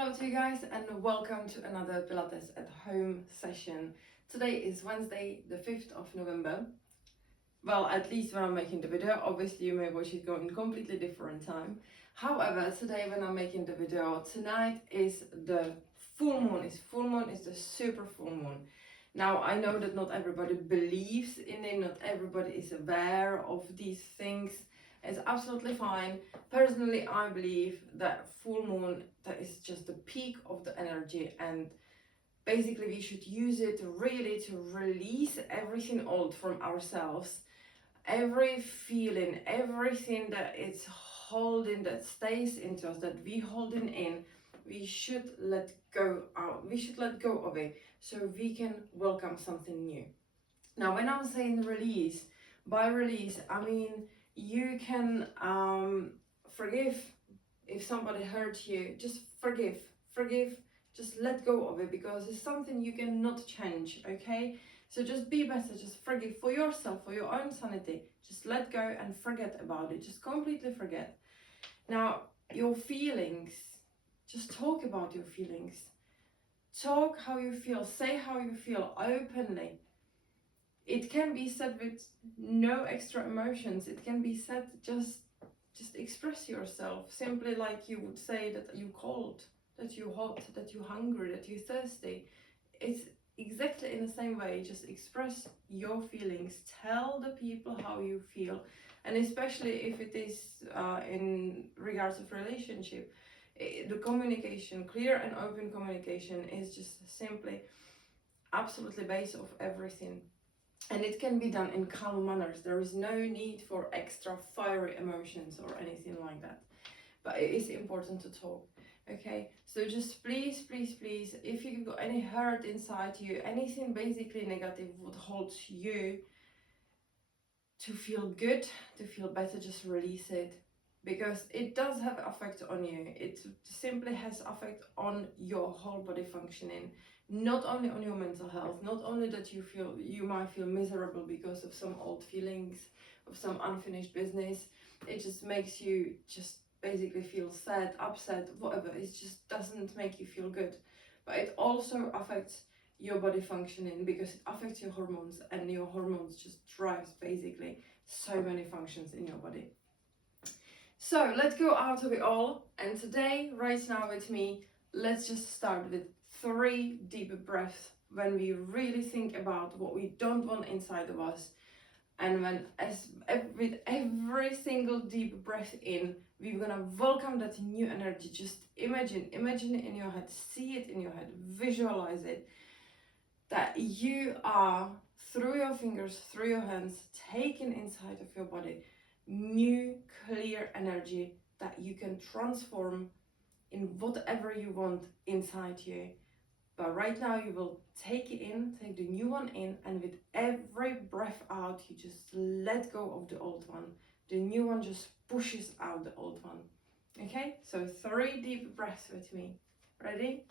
Hello to you guys and welcome to another Pilates at home session. Today is Wednesday the 5th of November. Well, at least when I'm making the video, obviously you may watch it go in completely different time. However, today when I'm making the video, tonight is the full moon. Full moon is the super full moon. Now I know that not everybody believes in it, not everybody is aware of these things. It's absolutely fine. Personally, I believe that full moon, that is just the peak of the energy, and basically we should use it really to release everything old from ourselves. Every feeling, everything that it's holding, that stays into us, that we holding in, we should let go out. We should let go of it so we can welcome something new. Now, when I'm saying release, by release, I mean you can forgive if somebody hurt you. Just forgive, just let go of it, because it's something you cannot change, okay? So just be better, just forgive for yourself, for your own sanity. Just let go and forget about it, just completely forget. Now, your feelings, just talk about your feelings. Talk how you feel, say how you feel openly. It can be said with no extra emotions. It can be said just express yourself, simply like you would say that you're cold, that you're hot, that you're hungry, that you're thirsty. It's exactly in the same way. Just express your feelings. Tell the people how you feel, and especially if it is in regards of relationship, the communication, clear and open communication, is just simply absolutely base of everything. And it can be done in calm manners. There is no need for extra fiery emotions or anything like that. But it is important to talk, okay? So just please, if you've got any hurt inside you, anything basically negative would hold you to feel good, to feel better, just release it. Because it does have effect on you. It simply has effect on your whole body functioning. Not only on your mental health, not only that you might feel miserable because of some old feelings, of some unfinished business. It just makes you just basically feel sad, upset, whatever. It just doesn't make you feel good. But it also affects your body functioning, because it affects your hormones, and your hormones just drives basically so many functions in your body. So let's go out of it all, and today, right now with me, let's just start with 3 deep breaths when we really think about what we don't want inside of us. And with every single deep breath in, we're gonna welcome that new energy. Just imagine it in your head, see it in your head, visualize it, that you are, through your fingers, through your hands, taking inside of your body new clear energy that you can transform in whatever you want inside you. But right now you will take it in, take the new one in, and with every breath out you just let go of the old one. The new one just pushes out the old one. Okay, so 3 deep breaths with me. Ready?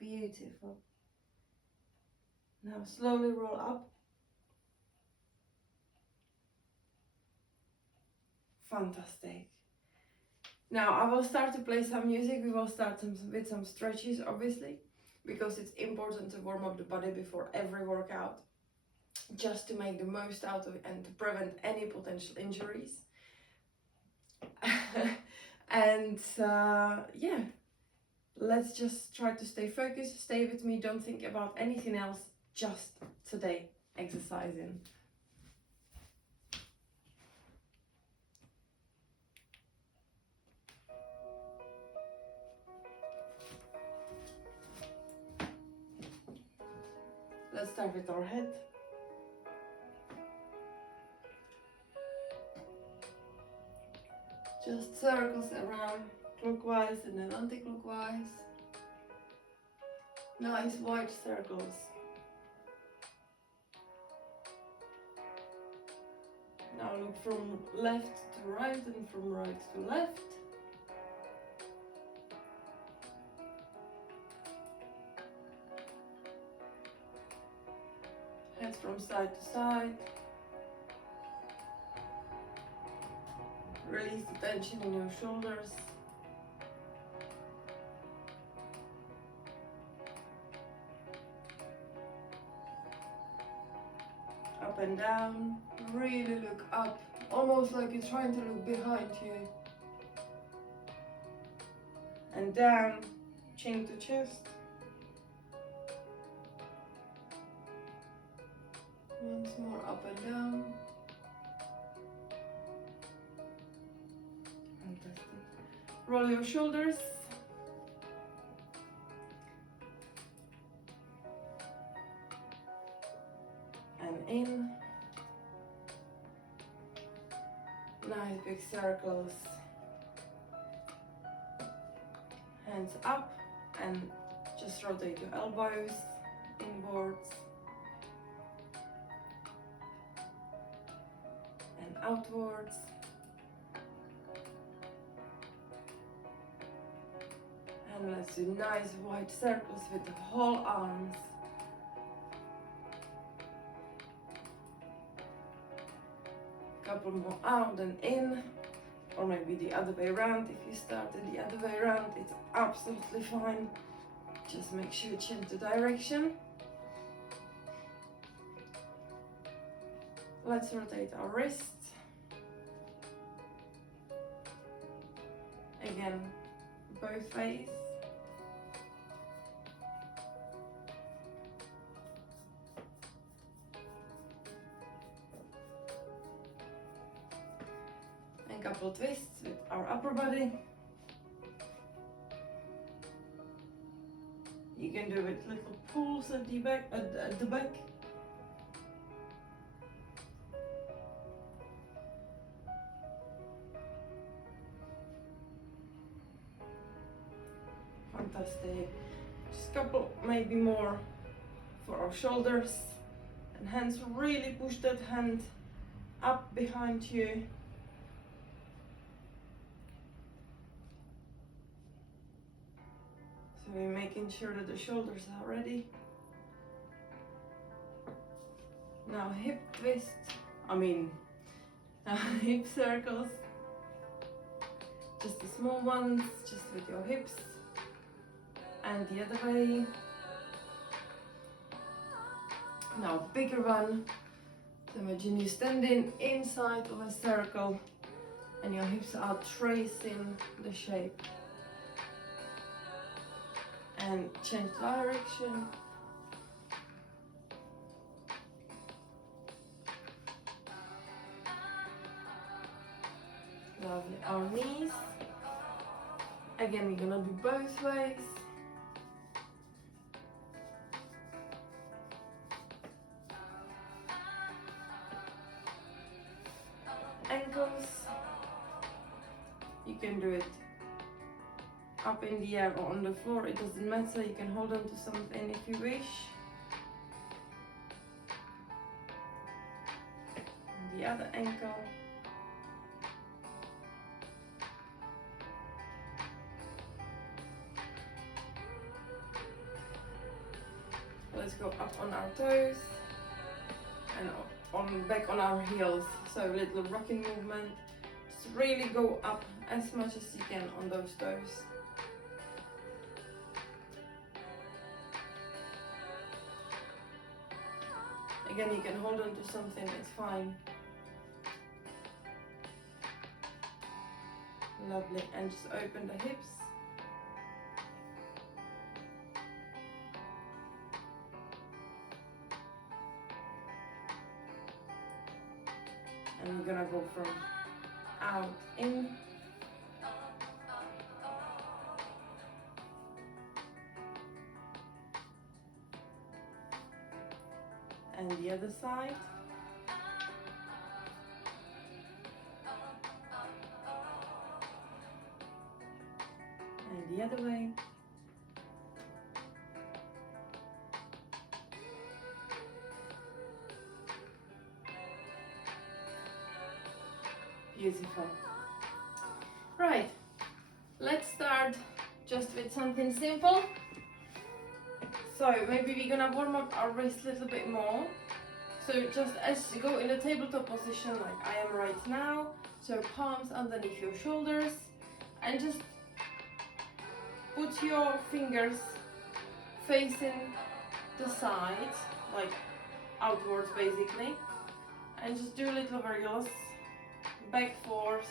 Beautiful. Now slowly roll up. Fantastic. Now I will start to play some music. We will start with some stretches, obviously, because it's important to warm up the body before every workout, just to make the most out of it and to prevent any potential injuries. And yeah, let's just try to stay focused, stay with me, don't think about anything else, just today exercising. Let's start with our head. Just circles around, clockwise and then anti-clockwise. Nice wide circles. Now look from left to right and from right to left. Hands from side to side. Release the tension in your shoulders. Up and down. Really look up. Almost like you're trying to look behind you. And down. Chin to chest. Once more up and down. Fantastic. Roll your shoulders. And in. Nice big circles. Hands up and just rotate your elbows inwards and outwards. And let's do nice wide circles with the whole arms. Couple more out and in, or maybe the other way around. If you started the other way around, it's absolutely fine. Just make sure you change the direction. Let's rotate our wrists. Again, both ways. And couple twists with our upper body. You can do it little pulls at the back. At the back. Fantastic. Just couple, maybe more for our shoulders. And hands, really push that hand up behind you. So we're making sure that the shoulders are ready. Now hip twist, hip circles. Just the small ones, just with your hips. And the other way. Now bigger one. So imagine you standing inside of a circle and your hips are tracing the shape. And change direction. Lovely. Our knees. Again, we're gonna do both ways. Ankles. You can do it up in the air or on the floor, it doesn't matter. You can hold on to something if you wish. And the other ankle. Let's go up on our toes and back on our heels. So a little rocking movement. Just really go up as much as you can on those toes. Again, you can hold on to something, it's fine. Lovely, and just open the hips. And we're gonna go from out, in. And the other side. And the other way. Beautiful. Right, let's start just with something simple. So maybe we're gonna warm up our wrist a little bit more. So just as you go in a tabletop position like I am right now, so palms underneath your shoulders, and just put your fingers facing the side, like outwards basically, and just do little varials, back, forth,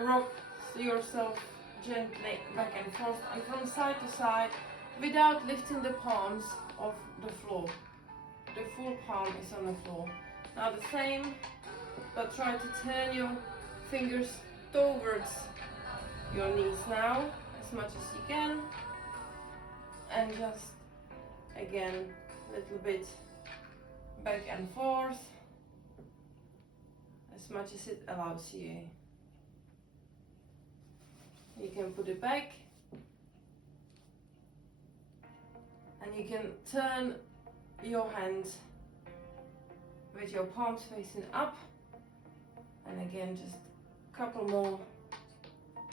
rock yourself gently back and forth and from side to side without lifting the palms off the floor. The full palm is on the floor. Now the same, but try to turn your fingers towards your knees now as much as you can, and just again a little bit back and forth as much as it allows you. You can put it back and you can turn your hands with your palms facing up, and again just a couple more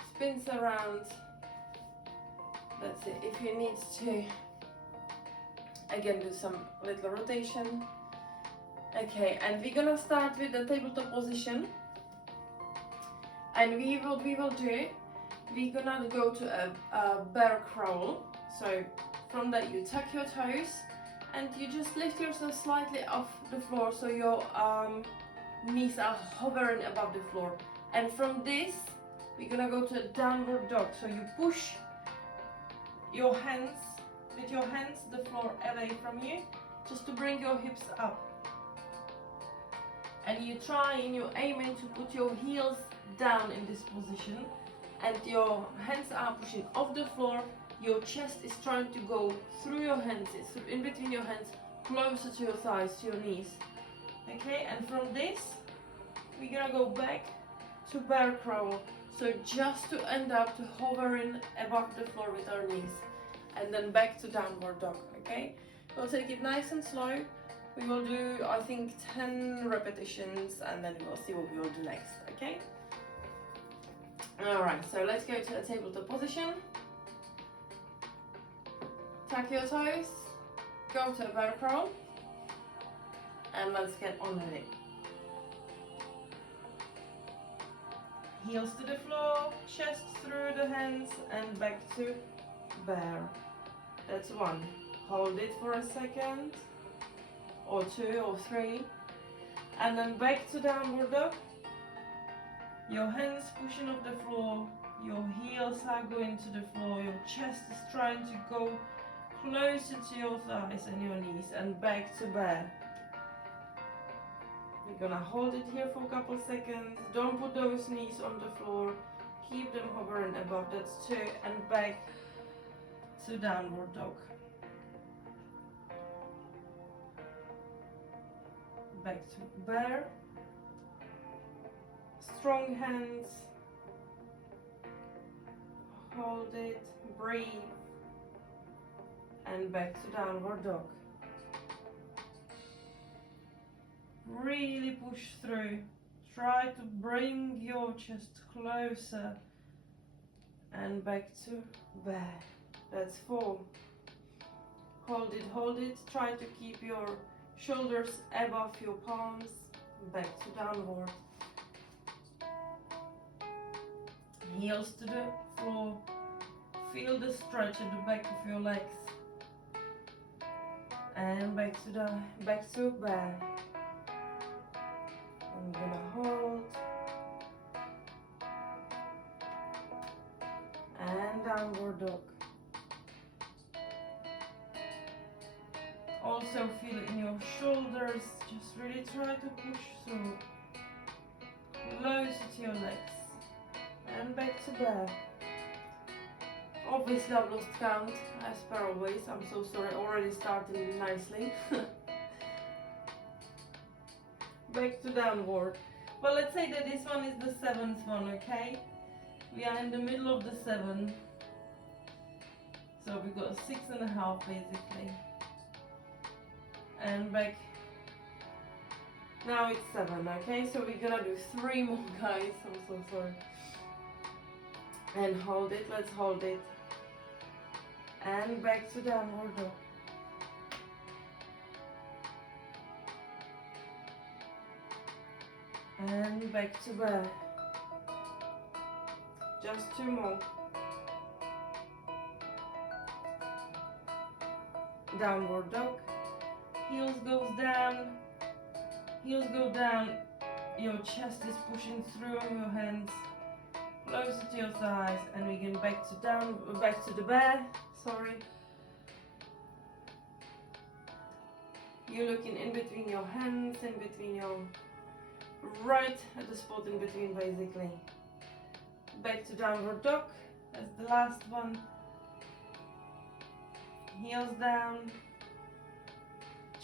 spins around. That's it. If you need to again do some little rotation. Okay, and we're gonna start with the tabletop position, and we're gonna go to a bear crawl. So from that you tuck your toes and you just lift yourself slightly off the floor so your knees are hovering above the floor. And from this we're gonna go to a downward dog. So you push your hands with your hands the floor away from you, just to bring your hips up. And you're aiming to put your heels down in this position, and your hands are pushing off the floor. Your chest is trying to go through your hands, it's in between your hands, closer to your thighs, to your knees. Okay, and from this we're gonna go back to bear crawl. So just to end up to hovering above the floor with our knees, and then back to downward dog. Okay, we'll take it nice and slow. We will do, I think, 10 repetitions, and then we'll see what we will do next. Okay. Alright, so let's go to a tabletop position. Tuck your toes, go to a bear crawl, and let's get on with it. Heels to the floor, chest through the hands, and back to bear. That's one. Hold it for a second, or two, or three, and then back to downward dog. Your hands pushing off the floor, your heels are going to the floor, your chest is trying to go closer to your thighs and your knees, and back to bear. You're gonna hold it here for a couple seconds. Don't put those knees on the floor, keep them hovering above. That's two, and back to downward dog. Back to bear. Strong hands, hold it, breathe, and back to downward dog. Really push through, try to bring your chest closer, and back to bear. That's four. Hold it, try to keep your shoulders above your palms, back to downward. Heels to the floor, feel the stretch at the back of your legs, and back to bear. I'm gonna hold and downward dog. Also feel it in your shoulders, just really try to push through, closer to your legs. And back to bear. Obviously I've lost count, as per always. I'm so sorry, already starting nicely. Back to downward. Well, let's say that this one is the 7th one, okay? We are in the middle of the 7. So we've got 6.5 basically. And back Now it's 7, okay? So we're gonna do 3 more, guys. I'm so sorry. And hold it, let's hold it. And back to downward dog. And back to bear. Just 2 more. Downward dog. Heels goes down. Heels go down. Your chest is pushing through your hands. Closer to your thighs. And we get back to the bear. Sorry. You're looking in between your hands, in between your right at the spot in between basically. Back to downward dog. That's the last one. Heels down.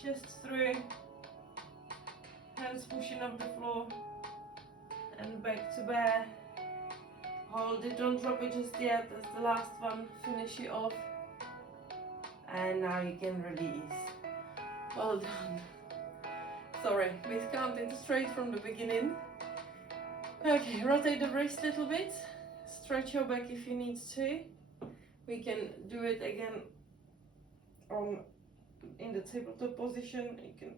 Chest through. Hands pushing up the floor. And back to bear. Hold it, don't drop it just yet. That's the last one. Finish it off. And now you can release. Well done. Sorry, miscounted straight from the beginning. Okay, rotate the wrist a little bit. Stretch your back if you need to. We can do it again in the tabletop position. You can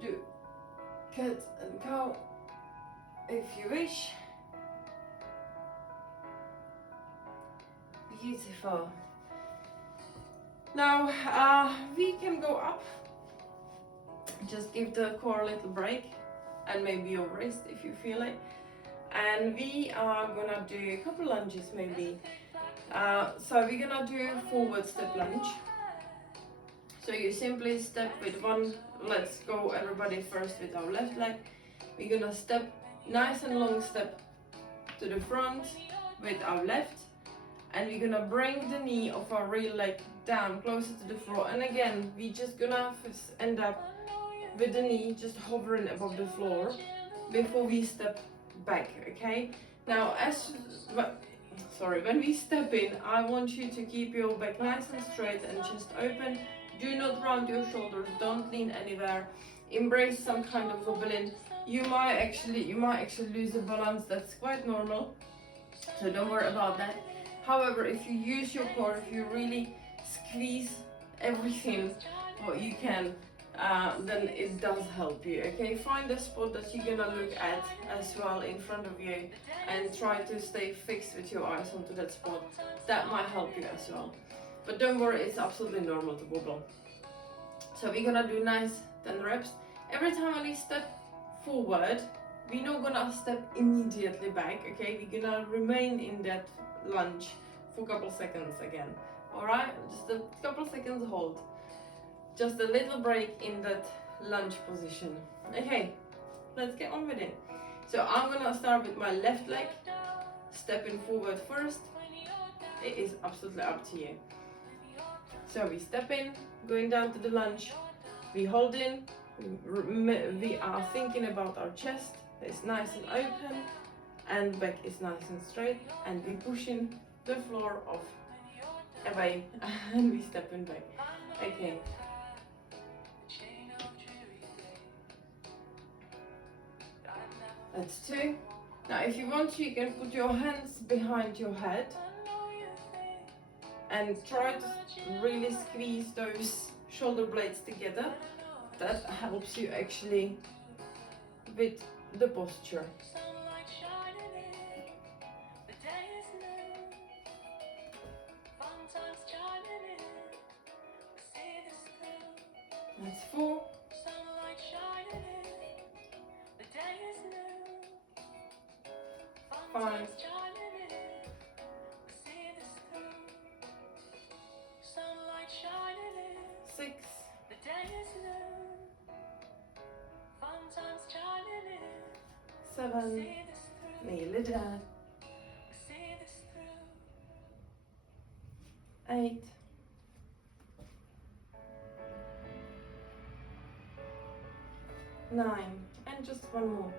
do cat and cow if you wish. Beautiful. Now we can go up. Just give the core a little break and maybe your wrist if you feel it. And we are gonna do a couple lunges maybe. So we're gonna do forward step lunge. So you simply step with one. Let's go everybody first with our left leg. We're gonna step nice and long step to the front with our left. And we're gonna bring the knee of our rear leg down closer to the floor. And again, we're just gonna end up with the knee just hovering above the floor before we step back, okay? Now when we step in, I want you to keep your back nice and straight and chest open. Do not round your shoulders, don't lean anywhere. Embrace some kind of wobbling. You might actually lose the balance, that's quite normal. So don't worry about that. However, if you use your core, if you really squeeze everything what you can, then it does help you, okay? Find a spot that you're gonna look at as well in front of you and try to stay fixed with your eyes onto that spot. That might help you as well. But don't worry, it's absolutely normal to wobble. So we're gonna do nice 10 reps. Every time when we step forward, we're not gonna step immediately back, okay? We're gonna remain in that lunge for a couple seconds again. Alright? Just a couple seconds hold. Just a little break in that lunge position. Okay, let's get on with it. So I'm gonna start with my left leg, stepping forward first. It is absolutely up to you. So we step in, going down to the lunge. We hold in. We are thinking about our chest. It's nice and open, and back is nice and straight. And we pushing the floor off away, and we stepping back. Okay. That's 2. Now if you want to, you can put your hands behind your head and try to really squeeze those shoulder blades together. That helps you actually with the posture. That's 4. 5. 6. 7. Nearly there. 8. 9. And just one more.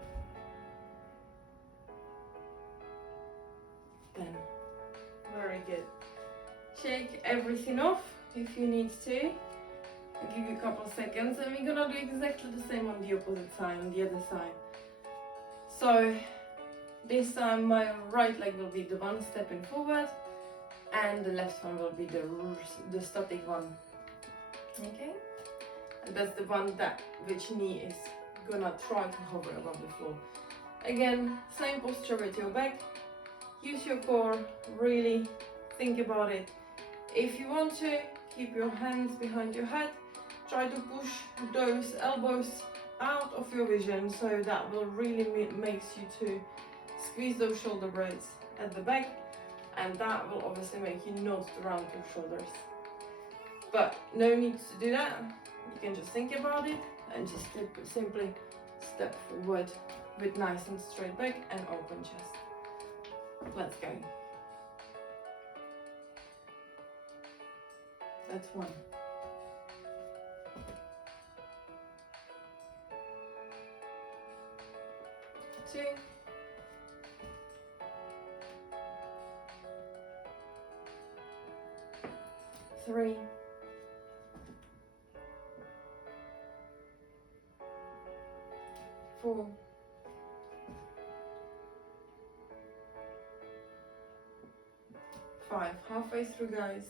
10. Very good. Shake everything off if you need to. I'll give you a couple of seconds and we're gonna do exactly the same on the opposite side, on the other side. So this time my right leg will be the one stepping forward and the left one will be the static one. Okay? And that's the one that which knee is gonna try to hover above the floor. Again, same posture with your back. Use your core, really think about it. If you want to, keep your hands behind your head. Try to push those elbows out of your vision, so that will really makes you to squeeze those shoulder blades at the back, and that will obviously make you not round your shoulders. But no need to do that. You can just think about it and just simply step forward with nice and straight back and open chest. Let's go. That's one. 2, 3, 4, 5. Halfway through, guys.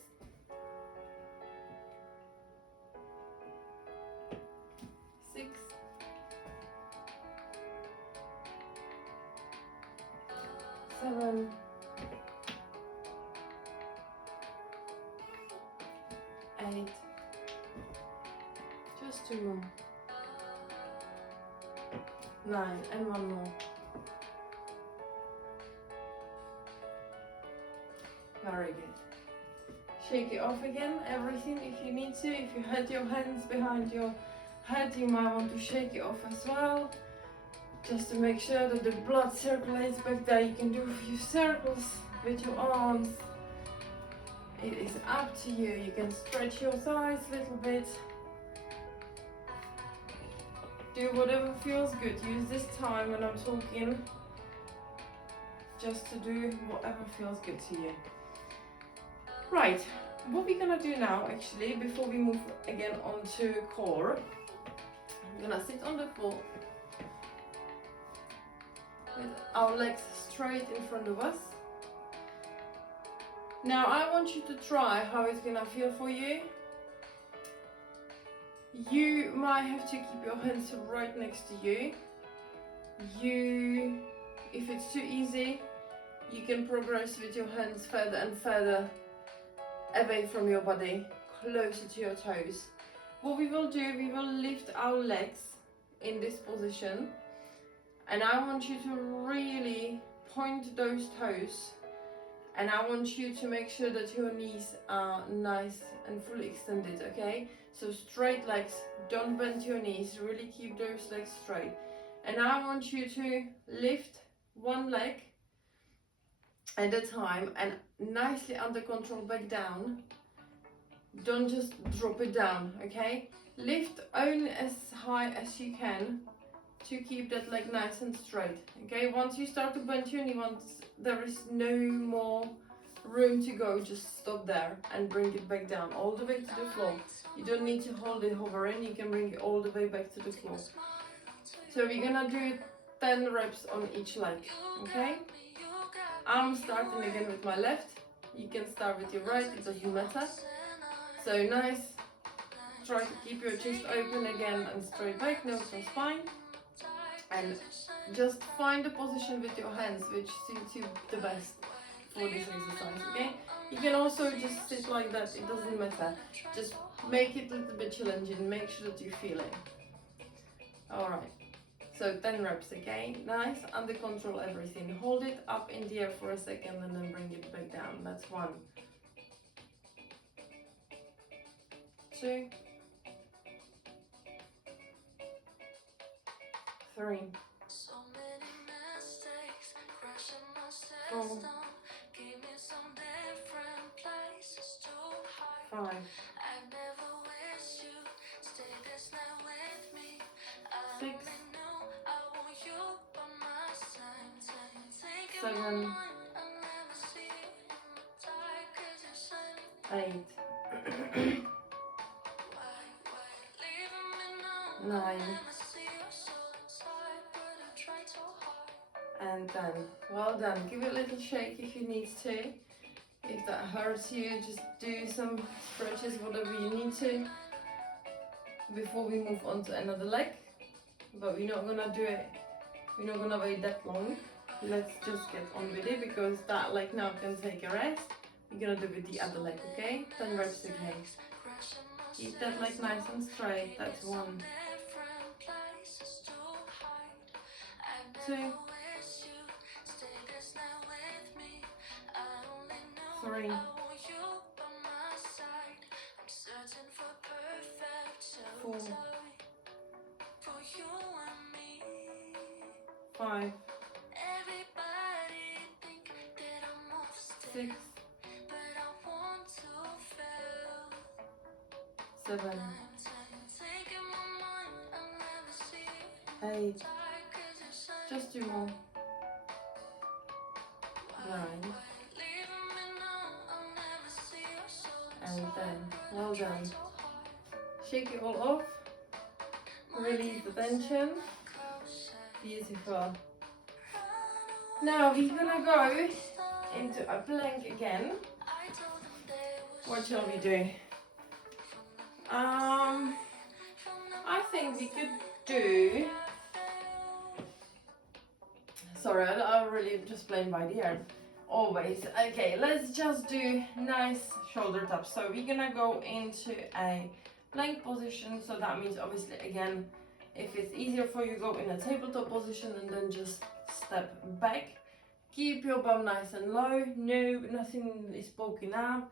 6, 7, 8. Just 2 more. 9, and 1 more. Very good. Shake it off again, everything if you need to. If you had your hands behind your head, you might want to shake it off as well, just to make sure that the blood circulates back there. You can do a few circles with your arms. It is up to you. You can stretch your thighs a little bit. Do whatever feels good. Use this time when I'm talking just to do whatever feels good to you. Right, what we're gonna do now, actually, before we move again onto core, I'm gonna sit on the floor with our legs straight in front of us. Now I want you to try how it's gonna feel for you. You might have to keep your hands right next to you. If it's too easy, you can progress with your hands further and further away from your body, closer to your toes. What we will do, we will lift our legs in this position, and I want you to really point those toes, and I want you to make sure that your knees are nice and fully extended, okay? So straight legs, don't bend your knees, really keep those legs straight. And I want you to lift one leg at a time and nicely under control back down. Don't just drop it down, okay? Lift only as high as you can to keep that leg nice and straight, okay? Once you start to bend your knee, once there is no more room to go, just stop there and bring it back down all the way to the floor. You don't need to hold it hovering, you can bring it all the way back to the floor. So we're gonna do 10 reps on each leg, okay? I'm starting again with my left. You can start with your right, it doesn't matter. So nice. Try to keep your chest open again and straight back, nose and spine. And just find a position with your hands which suits you the best for this exercise, okay? You can also just sit like that, it doesn't matter. Just make it a little bit challenging, make sure that you feel it. Alright. So 10 reps, okay? Nice, under control everything. Hold it up in the air for a second and then bring it back down. That's 1. 2. 3. 4. 5. 6. 7. 8. 9, and 10. Well done. Give it a little shake if you need to. If that hurts you, just do some stretches, whatever you need to, before we move on to another leg. But we're not gonna do it, we're not gonna wait that long. Let's just get on with it, because that leg now can take a rest. We're gonna do it with the other leg, okay? 10 reps again. Keep that leg nice and straight. That's 1, 2, 3, 4, 5, 6, 7, 8, just 2 more, 9, and 10. Well done. Shake it all off, release the tension. Beautiful. Now we're gonna go into a plank again. What shall we do? I think we could do. Sorry, I'm really just playing by the ear. Always. Okay, let's just do nice shoulder taps. So we're gonna go into a plank position. So that means obviously again, if it's easier for you, go in a tabletop position and then just step back. Keep your bum nice and low. No, nothing is poking up.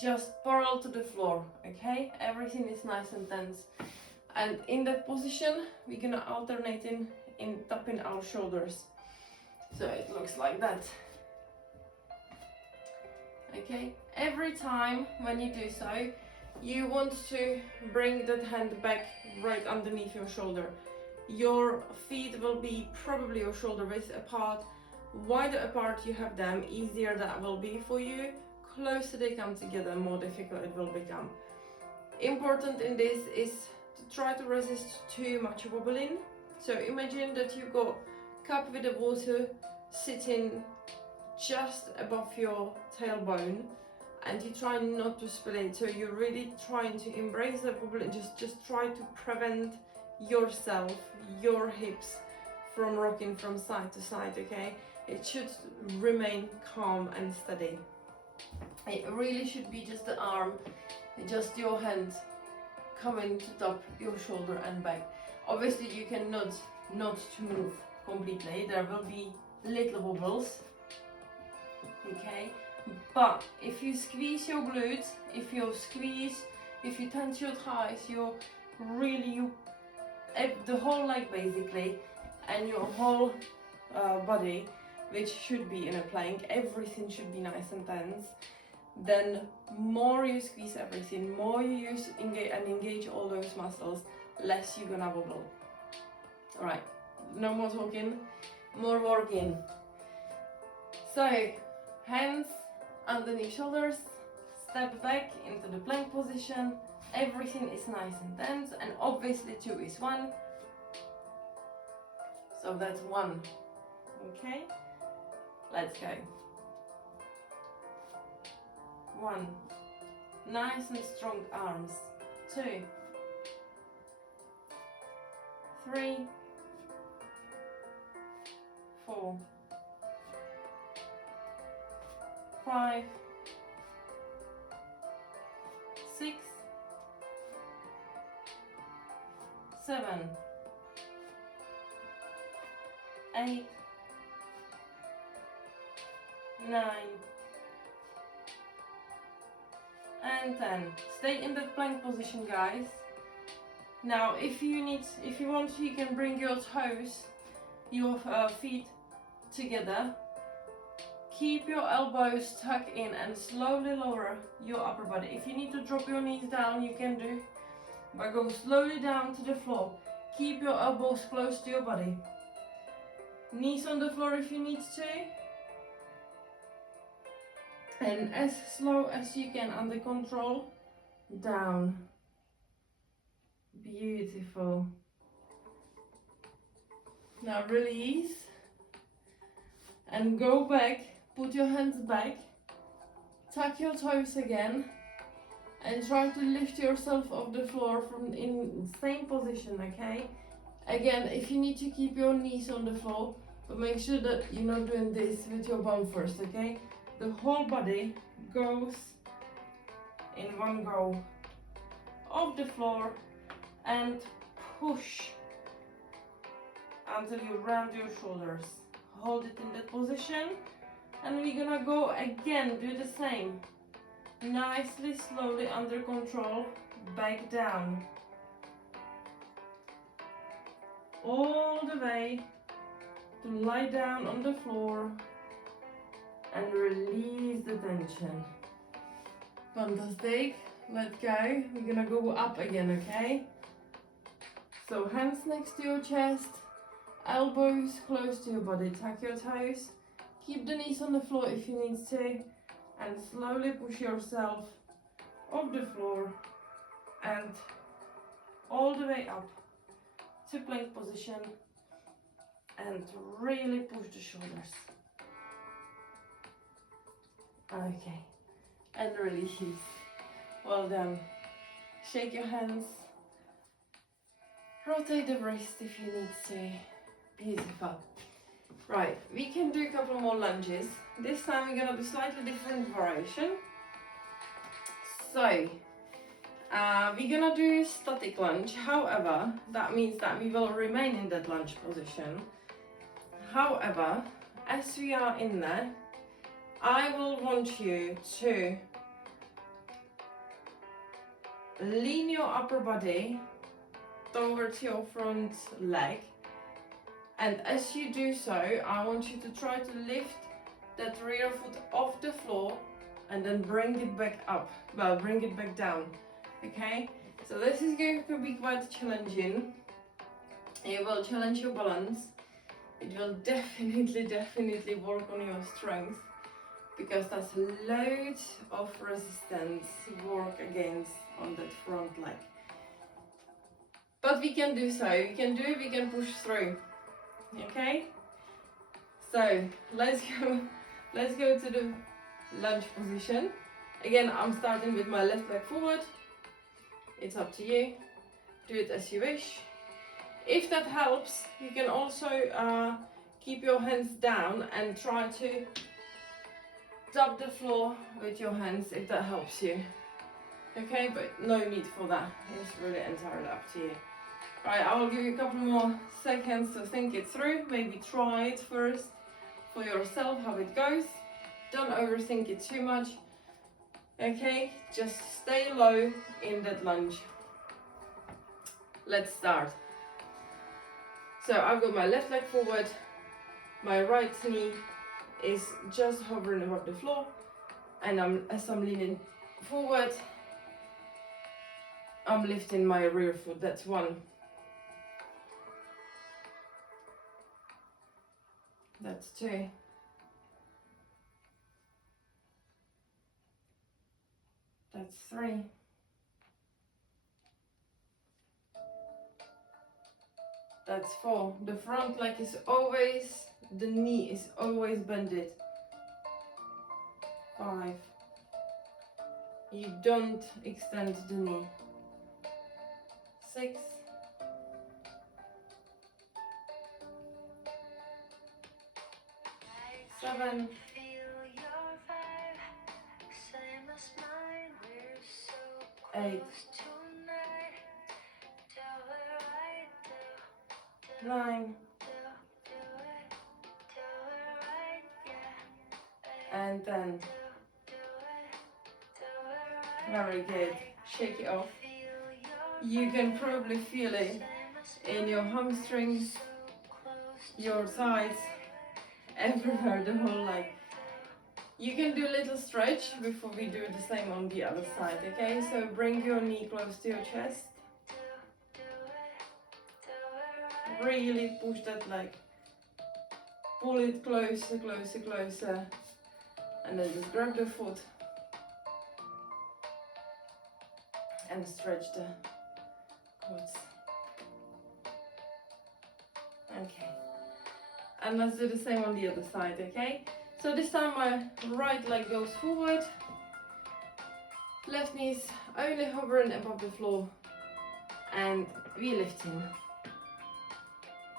Just parallel to the floor, okay? Everything is nice and tense. And in that position, we're gonna alternate in tapping our shoulders. So it looks like that. Okay, every time when you do so, you want to bring that hand back right underneath your shoulder. Your feet will be probably your shoulder width apart. Wider apart you have them, easier that will be for you. Closer they come together, more difficult it will become. Important in this is to try to resist too much wobbling. So imagine that you got a cup with the water sitting just above your tailbone, and you try not to spill it. So you're really trying to embrace the wobble and just try to prevent yourself, your hips from rocking from side to side, okay? It should remain calm and steady. It really should be just the arm, just your hand coming to top your shoulder and back. Obviously you cannot not to move completely. There will be little wobbles, okay? But if you squeeze your glutes, if you tense your thighs, the whole leg basically, and your whole body, which should be in a plank, everything should be nice and tense. Then more you squeeze everything, more you use engage all those muscles, less you're gonna wobble. Alright, no more talking, more working. So, hands underneath shoulders, step back into the plank position, everything is nice and tense, and obviously 2 is 1. So that's 1, okay? Let's go. 1, nice and strong arms. 2, 3, 4, 5, 6, 7, 8, 9, and 10. Stay in that plank position, guys. Now, if you want, you can bring your toes, your feet together. Keep your elbows tucked in and slowly lower your upper body. If you need to drop your knees down, you can do, but go slowly down to the floor. Keep your elbows close to your body. Knees on the floor if you need to. And as slow as you can, under control, down, Beautiful. Now release and go back, put your hands back, tuck your toes again and try to lift yourself off the floor from in same position, okay? Again, if you need to keep your knees on the floor, but make sure that you're not doing this with your bum first, okay? The whole body goes in one go off the floor and push until you round your shoulders. Hold it in that position and we're gonna go again, do the same. Nicely, slowly, under control, back down. All the way to lie down on the floor and release the tension. Fantastic. Let go. We're gonna go up again, okay? So hands next to your chest, elbows close to your body. Tuck your toes. Keep the knees on the floor if you need to. And slowly push yourself off the floor and all the way up to plank position and really push the shoulders. Okay, and release. Well done. Shake your hands. Rotate the wrist if you need to. Beautiful. Right, we can do a couple more lunges. This time we're gonna do slightly different variation. So, we're gonna do static lunge. However, that means that we will remain in that lunge position. However, as we are in there, I will want you to lean your upper body towards your front leg. And as you do so, I want you to try to lift that rear foot off the floor and then bring it back up, well, bring it back down, okay? So this is going to be quite challenging. It will challenge your balance. It will definitely work on your strength because that's loads of resistance work against on that front leg. But we can do so, we can do it, we can push through. Okay, so let's go to the lunge position. Again, I'm starting with my left leg forward. It's up to you. Do it as you wish. If that helps, you can also keep your hands down and try to tap the floor with your hands if that helps you. Okay, but no need for that. It's really entirely up to you. Right, I will give you a couple more seconds to think it through. Maybe try it first for yourself, how it goes. Don't overthink it too much. Okay, just stay low in that lunge. Let's start. So I've got my left leg forward. My right knee is just hovering above the floor. And as I'm leaning forward, I'm lifting my rear foot. That's one. That's two. That's three. That's four. The front leg is always, the knee is always bended. Five. You don't extend the knee. Six. Seven. 8. 9. And 10. Very good. Shake it off. You can probably feel it in your hamstrings, your thighs, everywhere, the whole leg. You can do a little stretch before we do the same on the other side, okay? So bring your knee close to your chest. Really push that leg. Pull it closer, closer, closer. And then just grab the foot and stretch the backwards. Okay. And let's do the same on the other side, okay? So this time my right leg goes forward, left knee's only hovering above the floor, and we lifting.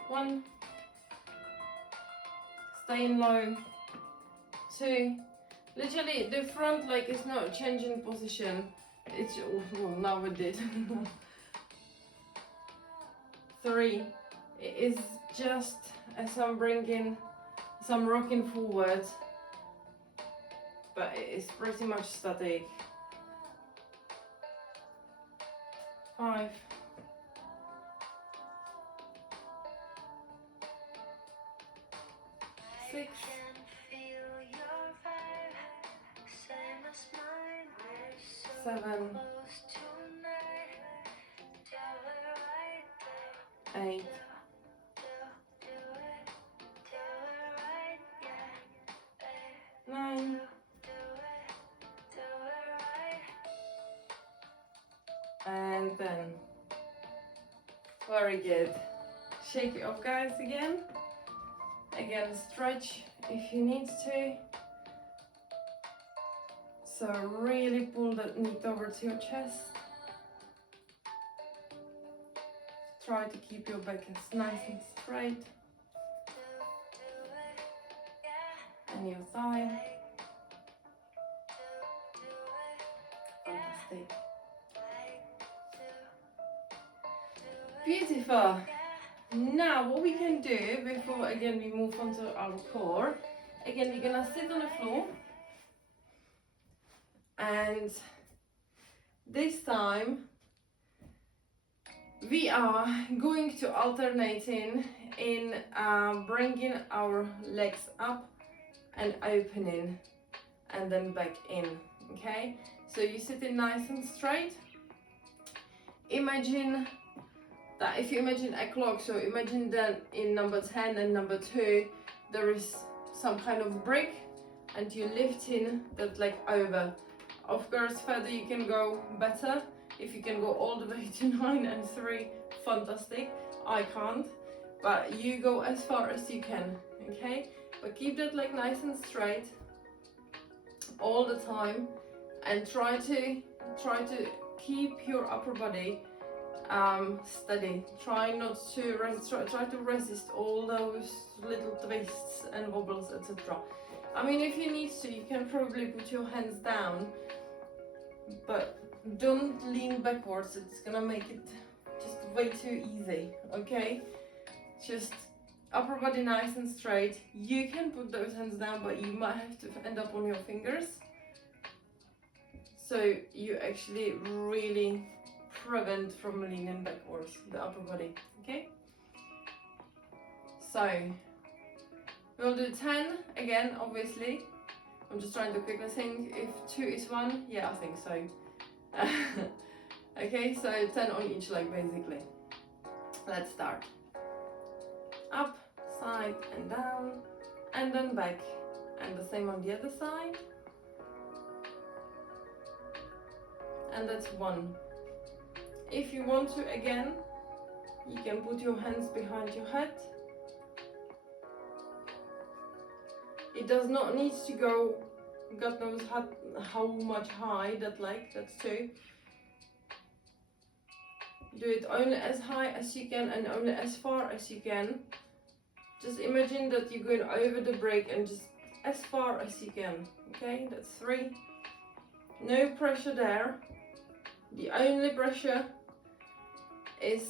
1, staying low. 2, literally the front leg is not changing position. It's, well, now it did. 3, it is just as I'm rocking forward, but it's pretty much static. 5, 6, 7, 8, 9, and 10. Very good. Shake it off, guys, again. Again, stretch if you need to. So really pull that knee over to your chest. Try to keep your back as nice and straight. And your thigh. Fantastic. Beautiful. Now what we can do before again we move on to our core, again we're gonna sit on the floor, and this time we are going to alternating in bringing our legs up and opening and then back in. Okay, so you're sitting nice and straight. Imagine that if you imagine a clock, so imagine that in number 10 and number 2 there is some kind of brick and you're lifting that leg over. Of course, further you can go better. If you can go all the way to 9 and 3, fantastic. I can't, but you go as far as you can, okay? But keep that leg nice and straight all the time, and try to keep your upper body steady. Try not to try to resist all those little twists and wobbles, etc. I mean, if you need to, you can probably put your hands down, but don't lean backwards. It's gonna make it just way too easy, okay? Just upper body nice and straight. You can put those hands down, but you might have to end up on your fingers, so you actually really prevent from leaning backwards the upper body, okay? So we'll do 10 again, obviously. I'm just trying to quickly think if 2 is 1. Yeah, I think so. Okay, so 10 on each leg basically. Let's start. Up, side and down, and then back, and the same on the other side. And that's 1. If you want to, again, you can put your hands behind your head. It does not need to go, God knows how much high that leg, that's 2. Do it only as high as you can and only as far as you can. Just imagine that you're going over the break and just as far as you can. Okay, that's 3. No pressure there. The only pressure is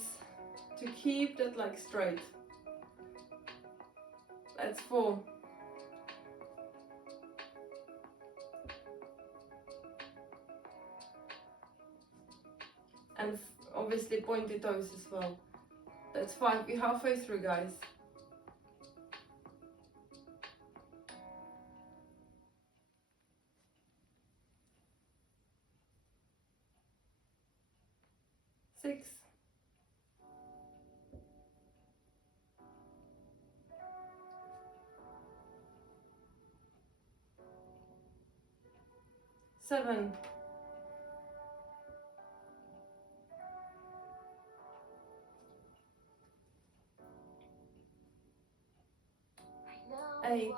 to keep that leg straight. That's 4. And obviously pointed toes as well. That's 5. We're halfway through, guys. 6. 7. 8,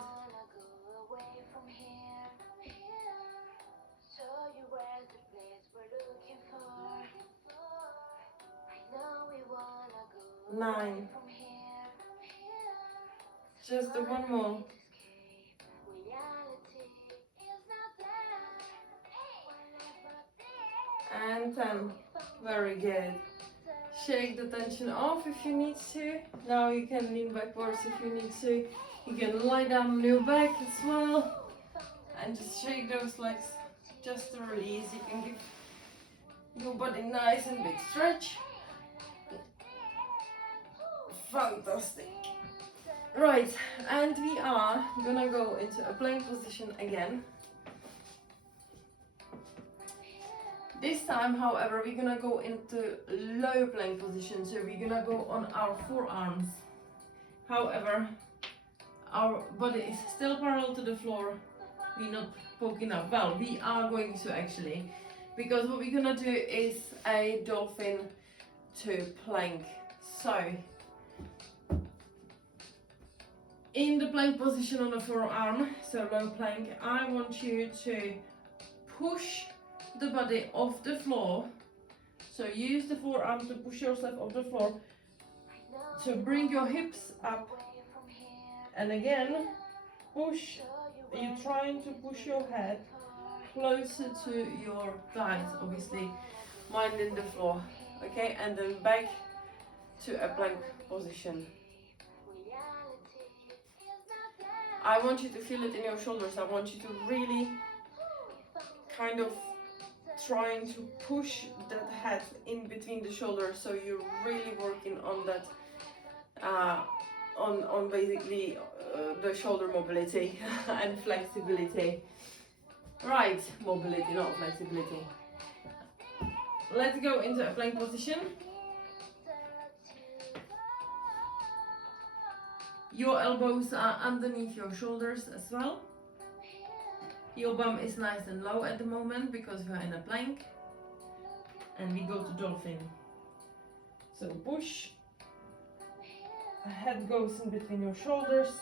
9. Just do one more. And 10. Very good. Shake the tension off if you need to. Now you can lean backwards if you need to. You can lie down on your back as well. And just shake those legs just to release. You can give your body nice and big stretch. Fantastic. Right, and we are gonna go into a plank position again. This time, however, we're gonna go into low plank position, so we're gonna go on our forearms. However, our body is still parallel to the floor. We're not poking up. Well, we are going to actually, because what we're gonna do is a dolphin to plank. So, in the plank position on the forearm, so low plank, I want you to push the body off the floor. So use the forearm to push yourself off the floor, to bring your hips up, and again push. You're trying to push your head closer to your thighs, obviously minding the floor, okay, and then back to a plank position. I want you to feel it in your shoulders. I want you to really kind of trying to push that head in between the shoulders, so you're really working on that, on basically the shoulder mobility and flexibility. Right, mobility, not flexibility. Let's go into a plank position. Your elbows are underneath your shoulders as well. Your bum is nice and low at the moment because we are in a plank. And we go to dolphin. So push. Head goes in between your shoulders.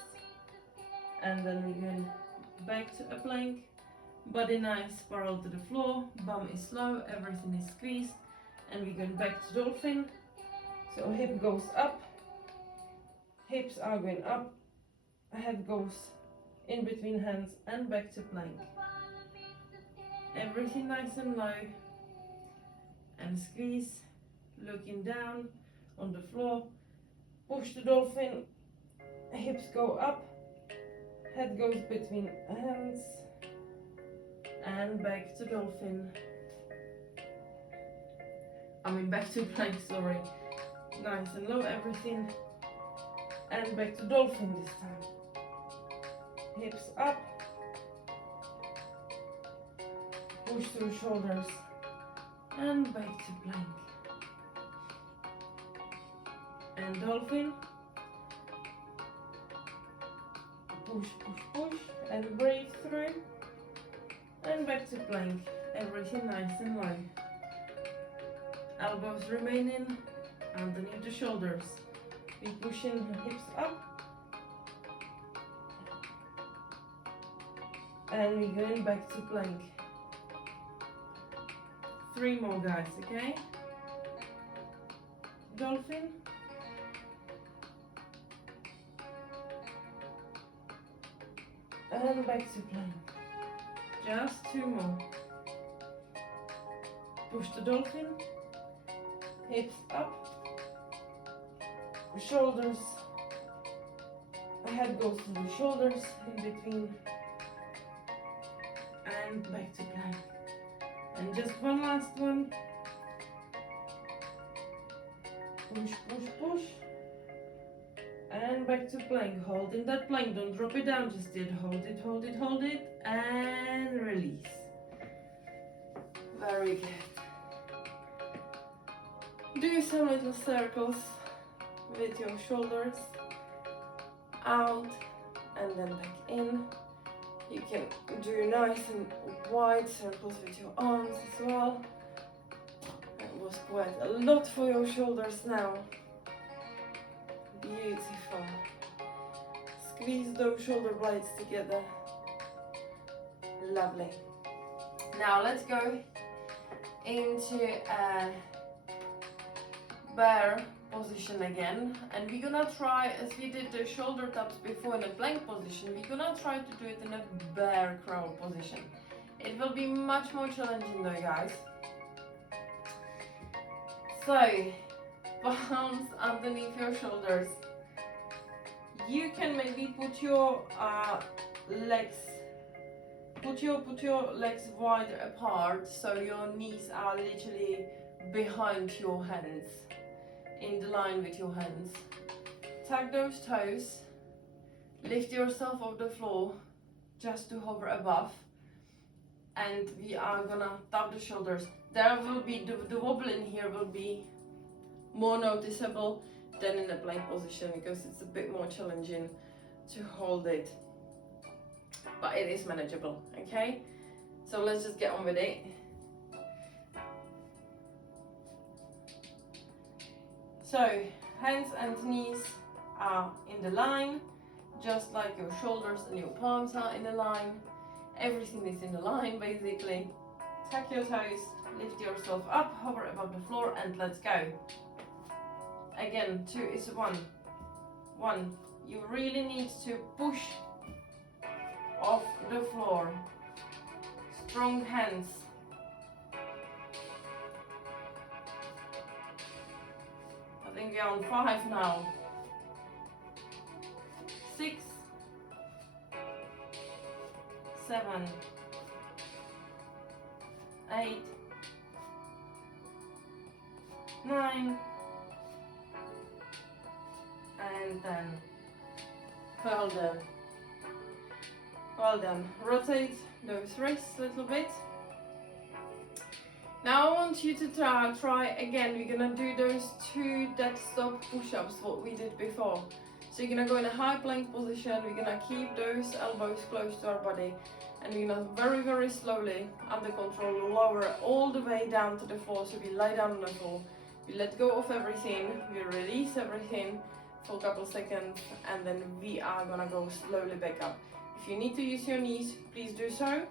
And then we go back to a plank. Body nice, parallel to the floor. Bum is low, everything is squeezed. And we go back to dolphin. So hip goes up. Hips are going up. Head goes in between hands and back to plank. Everything nice and low. And squeeze. Looking down on the floor. Push the dolphin. Hips go up. Head goes between hands. And back to dolphin. Back to plank, sorry. Nice and low, everything. And back to dolphin this time. Hips up. Push through shoulders. And back to plank. And dolphin. Push, push, push. And breathe through. And back to plank. Everything nice and low. Elbows remaining underneath the shoulders. We're pushing the hips up. And we're going back to plank. 3 more, guys, okay? Dolphin. And back to plank. Just 2 more. Push the dolphin. Hips up. Shoulders. Head goes to the shoulders in between. And back to plank. And just one last one. Push, push, push. And back to plank. Hold in that plank. Don't drop it down just yet. Hold it, hold it, hold it. And release. Very good. Do some little circles with your shoulders out and then back in. You can do nice and wide circles with your arms as well. That was quite a lot for your shoulders now. Beautiful. Squeeze those shoulder blades together. Lovely. Now let's go into a bear position again, and we're gonna try, as we did the shoulder taps before in a plank position, we're gonna try to do it in a bear crawl position. It will be much more challenging though, guys. So palms underneath your shoulders. You can maybe put your legs wider apart, so your knees are literally behind your hands, in the line with your hands. Tuck those toes, lift yourself off the floor just to hover above, and we are gonna tap the shoulders. There will be, the wobble in here will be more noticeable than in the plank position because it's a bit more challenging to hold it, but it is manageable, okay? So let's just get on with it. So hands and knees are in the line, just like your shoulders and your palms are in a line. Everything is in the line basically. Tuck your toes, lift yourself up, hover above the floor, and let's go. Again, 2 is 1. 1. You really need to push off the floor. Strong hands. I think we're on 5 now. 6, 7, 8, 9, and 10. Well done. Well done. Rotate those wrists a little bit. Now I want you to try again. We're gonna do those 2 dead stop push-ups, what we did before. So you're gonna go in a high plank position. We're gonna keep those elbows close to our body, and we're gonna very slowly, under control, lower all the way down to the floor. So we lie down on the floor, we let go of everything, we release everything for a couple seconds, and then we are gonna go slowly back up. If you need to use your knees, please do so.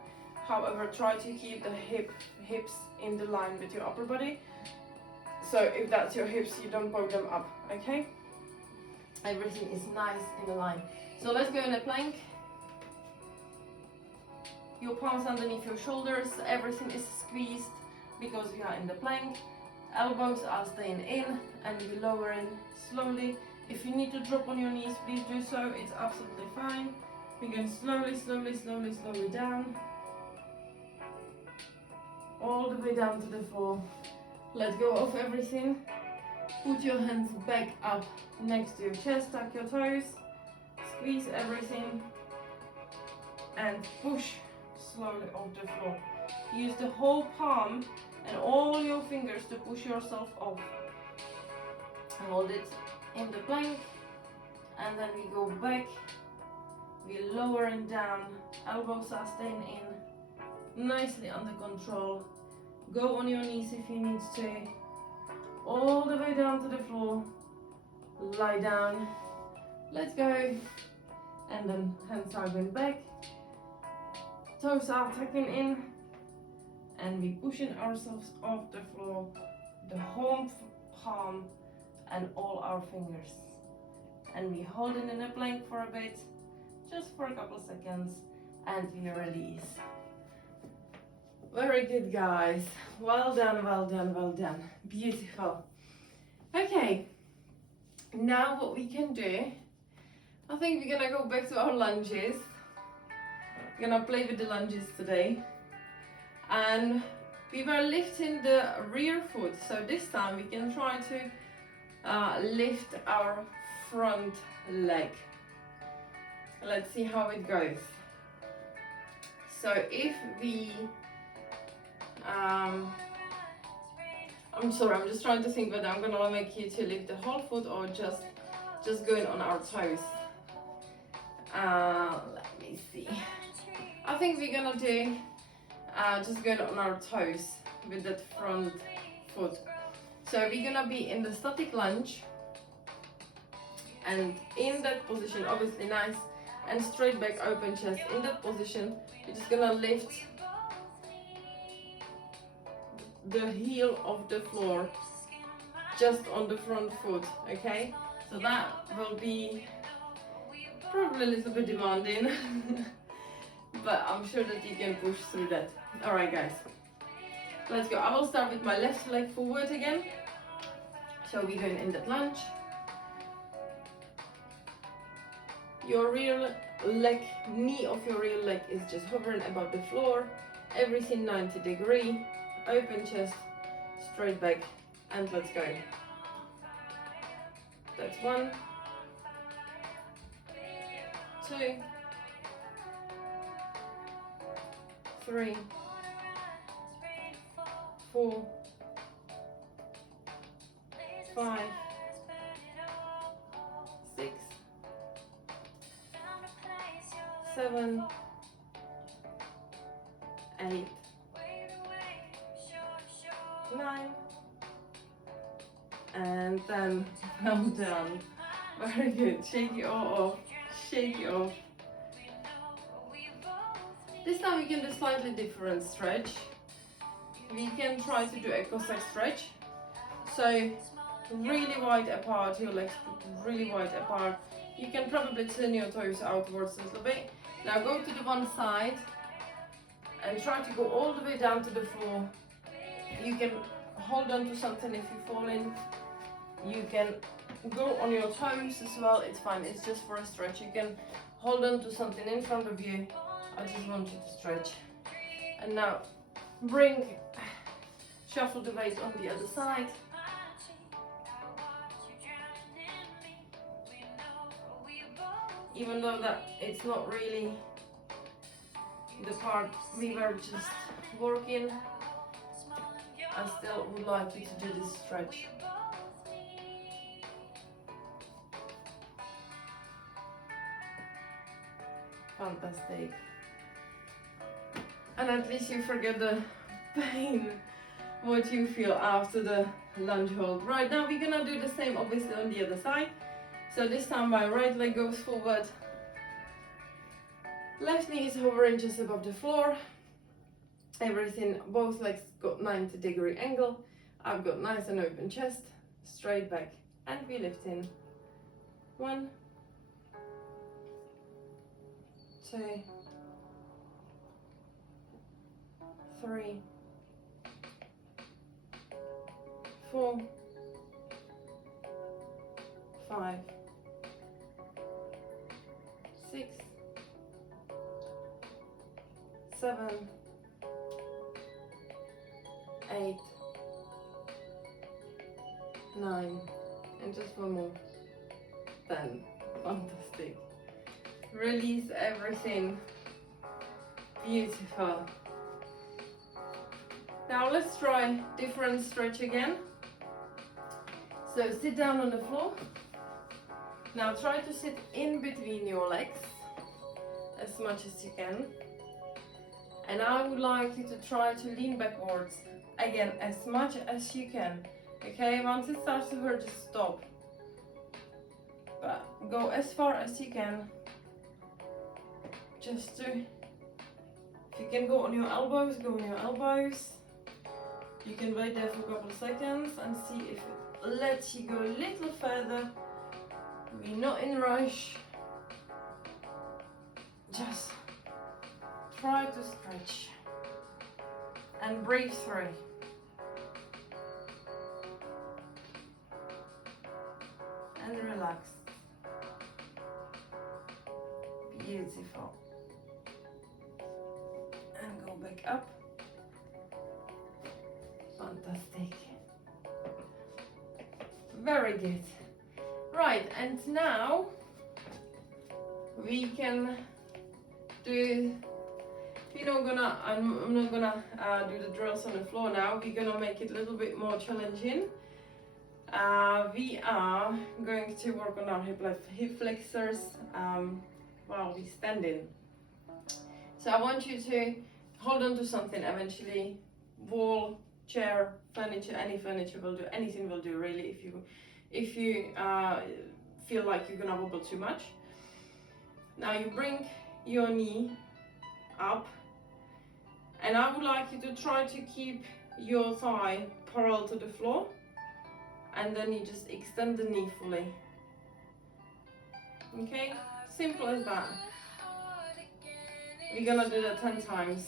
However, try to keep the hips in the line with your upper body. So if that's your hips, you don't poke them up, okay? Everything is nice in the line. So let's go in a plank. Your palms underneath your shoulders, everything is squeezed because we are in the plank. Elbows are staying in, and we lower in slowly. If you need to drop on your knees, please do so, it's absolutely fine. We're going slowly down. All the way down to the floor. Let go of everything. Put your hands back up next to your chest, tuck your toes, squeeze everything, and push slowly off the floor. Use the whole palm and all your fingers to push yourself off. Hold it in the plank, and then we go back. We're lowering down, elbows are staying in, nicely under control. Go on your knees if you need to. All the way down to the floor. Lie down. Let's go. And then hands are going back. Toes are tucking in. And we're pushing ourselves off the floor. The whole palm and all our fingers. And we hold it in a plank for a bit. Just for a couple of seconds. And we release. Very good, guys. Well done. Beautiful. Okay, now what we can do, I think we're gonna go back to our lunges. We're gonna play with the lunges today. And we were lifting the rear foot, so this time we can try to lift our front leg. Let's see how it goes. So if we I'm sorry, I'm just trying to think whether I'm gonna make you to lift the whole foot or just going on our toes. Let me see. I think we're gonna do just going on our toes with that front foot. So we're gonna be in the static lunge. And in that position, obviously nice and straight back, open chest. In that position, you're just gonna lift the heel of the floor just on the front foot, okay? So that will be probably a little bit demanding, but I'm sure that you can push through that. All right, guys, let's go. I will start with my left leg forward again. So we're going in that lunge. Your rear leg, knee of your rear leg is just hovering above the floor. Everything 90 degree, open chest, straight back, and let's go. That's 1, 2, 3, 4, 5, 6, 7, 8, 9, and then well done. Very good. Shake it all off. Shake it off. This time we can do slightly different stretch. We can try to do a Cossack stretch. So really wide apart, your legs put really wide apart. You can probably turn your toes outwards a little bit. Now go to the one side and try to go all the way down to the floor. You can hold on to something if you fall in. You can go on your toes as well, it's fine, it's just for a stretch. You can hold on to something in front of you. I just want you to stretch. And now shuffle the weight on the other side. Even though that it's not really the part we were just working, I still would like you to do this stretch. Fantastic. And at least you forget the pain, what you feel after the lunge hold. Right, now we're gonna do the same obviously on the other side. So this time my right leg goes forward. Left knee is hovering just above the floor. Everything, both legs got 90 degree angle. I've got nice and open chest, straight back, and we lift in. 1, 2, 3, 4, 5, 6, 7, 8, 9, and just one more. 10. Fantastic. Release everything. Beautiful. Now let's try different stretch again. So sit down on the floor. Now try to sit in between your legs as much as you can. And I would like you to try to lean backwards again as much as you can. Okay, once it starts to hurt, just stop. But go as far as you can. Just to, if you can go on your elbows, go on your elbows. You can wait there for a couple of seconds and see if it lets you go a little further. We're not in a rush. Just try to stretch and breathe through. And relax. Beautiful. And go back up. Fantastic. Very good. Right, and now we can do, I'm not gonna do the drills on the floor now. We're gonna make it a little bit more challenging. We are going to work on our hip flexors while we're standing. So I want you to hold on to something eventually. Wall, chair, furniture, any furniture will do, anything will do really. If you feel like you're gonna wobble too much. Now you bring your knee up, and I would like you to try to keep your thigh parallel to the floor, and then you just extend the knee fully. Okay, simple as that. We're gonna do that 10 times,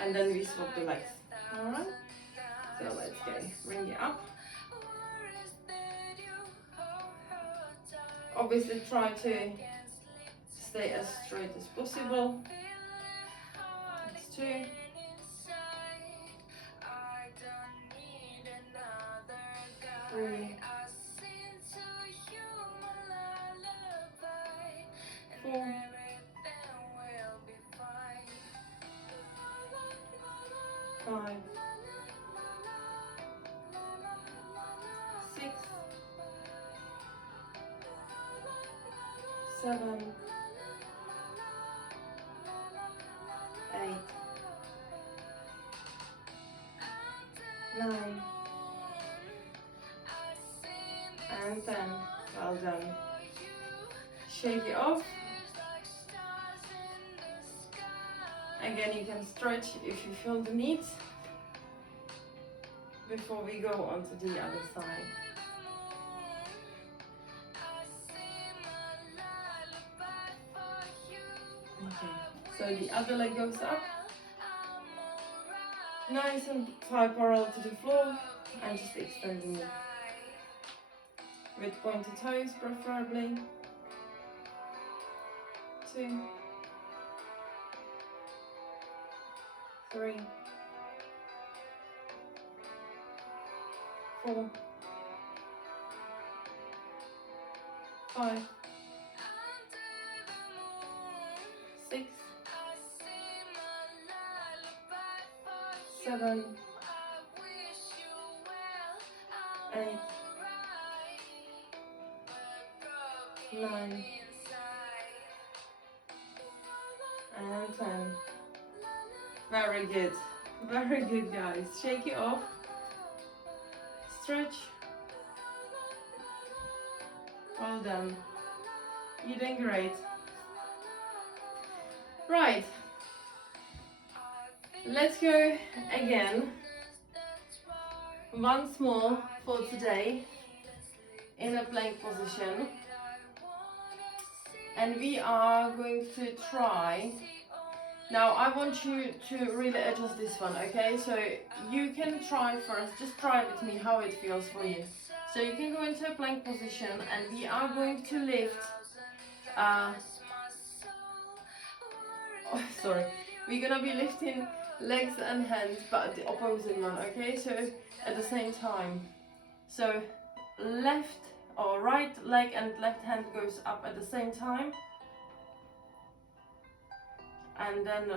and then we swap the legs. Alright, so let's go. Bring it up. Obviously try to stay as straight as possible. That's 2. 3. 4. 5. 6. 7. 8. 9. And 10. Well done. Shake it off. Again, you can stretch if you feel the need before we go on to the other side. Okay, so the other leg goes up, nice and thigh parallel to the floor, and just extending it with pointed toes preferably. 2, 3, 4, 5, 6, 7, 8, 9, and 10. Very good. Very good, guys. Shake it off. Stretch. Well done. You're doing great. Right. Let's go again. Once more for today in a plank position. And we are going to try. Now I want you to really adjust this one, okay? So you can try first, just try with me how it feels for you. So you can go into a plank position, and we are going to lift, we're gonna be lifting legs and hands, but the opposite one, okay? So at the same time. So left or right leg and left hand goes up at the same time. And then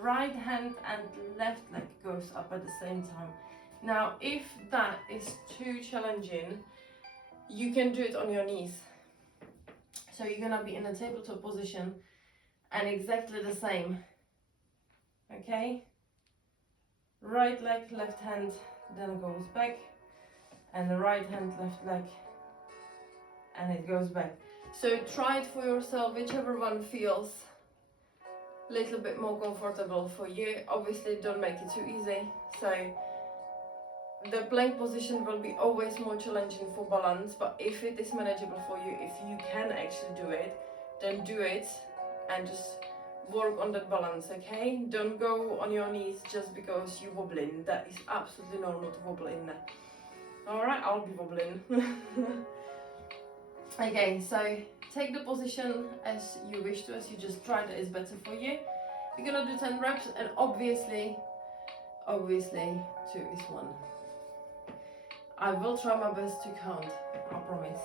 right hand and left leg goes up at the same time. Now, if that is too challenging, you can do it on your knees. So you're gonna be in a tabletop position and exactly the same. Okay? Right leg, left hand, then goes back, and the right hand, left leg, and it goes back. So try it for yourself, whichever one feels a little bit more comfortable for you. Obviously don't make it too easy. So the plank position will be always more challenging for balance, but if it is manageable for you, if you can actually do it, then do it and just work on that balance, okay? Don't go on your knees just because you're wobbling. That is absolutely normal to wobble in there. Alright, I'll be wobbling. Okay, so take the position as you wish to, as you just tried it is better for you. We're gonna do 10 reps, and obviously 2 is 1. I will try my best to count, I promise.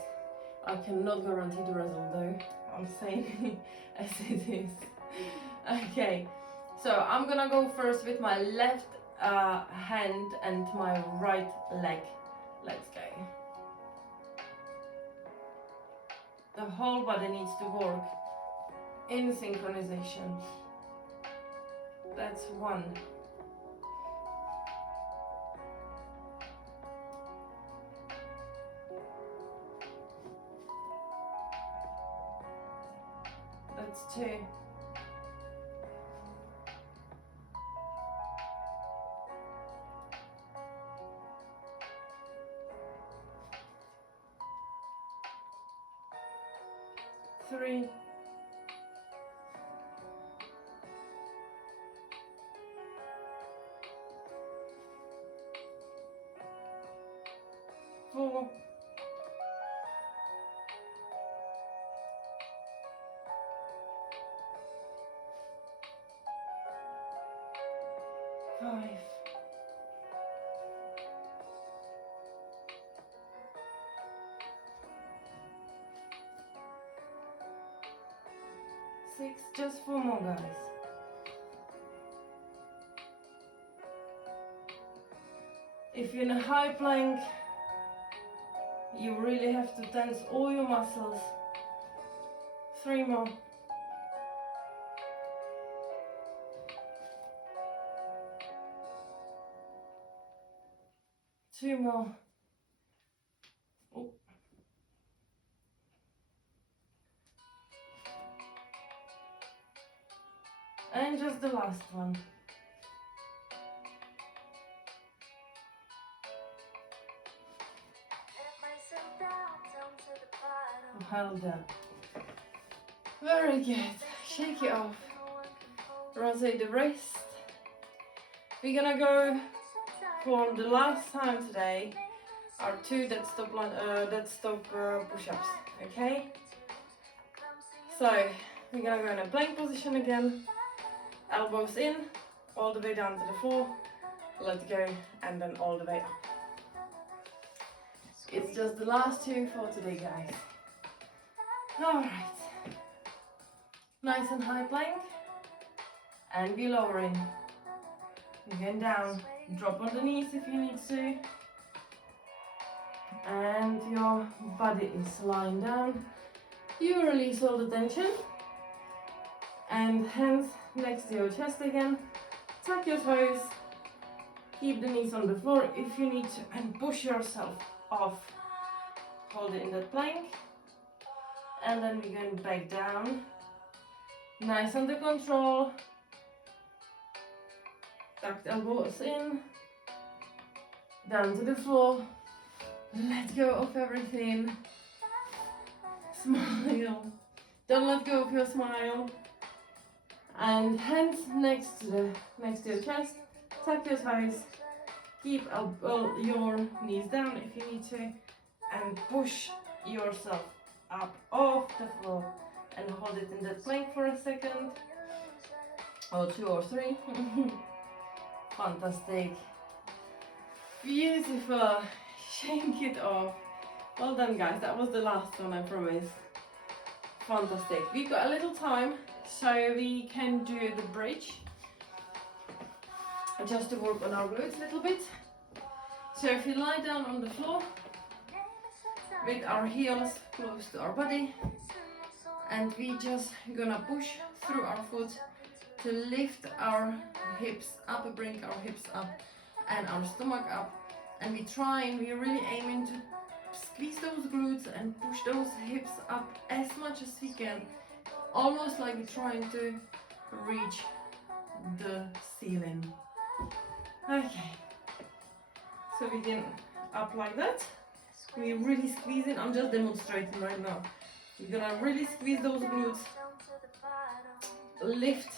I cannot guarantee the result though. I'm saying as it is. Okay, so I'm gonna go first with my left hand and my right leg. Let's go. The whole body needs to work in synchronization. That's 1. 2. That's 2. 3. 4. 5. 6. Just 4 more, guys. If you're in a high plank, you really have to tense all your muscles. 3 more. 2 more. Oh. And just the last one. Well done. Very good. Shake it off. Rotate the wrist. We're gonna go for the last time today. Our 2 dead stop push-ups. Okay. So we're gonna go in a plank position again. Elbows in, all the way down to the floor. Let go, and then all the way up. It's just the last 2 for today, guys. Alright. Nice and high plank. And be lowering. Again down. Drop on the knees if you need to. And your body is lying down. You release all the tension. And hands next to your chest again. Tuck your toes. Keep the knees on the floor if you need to. And push yourself off. Hold it in that plank. And then we're going back down. Nice under control. Tucked elbows in. Down to the floor. Let go of everything. Smile. Don't let go of your smile. And hands next to your chest. Tuck your toes. Keep your knees down if you need to. And push yourself up off the floor. And hold it in that plank for a second. Or 2 or 3. Fantastic. Beautiful. Shake it off. Well done, guys. That was the last one, I promise. Fantastic. We've got a little time, so we can do the bridge. Just to work on our glutes a little bit. So if you lie down on the floor with our heels close to our body, and we just gonna push through our foot to lift our hips up, bring our hips up and our stomach up, and we're really aiming to squeeze those glutes and push those hips up as much as we can, almost like we're trying to reach the ceiling. Okay, so we can up like that. We're really squeezing. I'm just demonstrating right now. You're gonna really squeeze those glutes, lift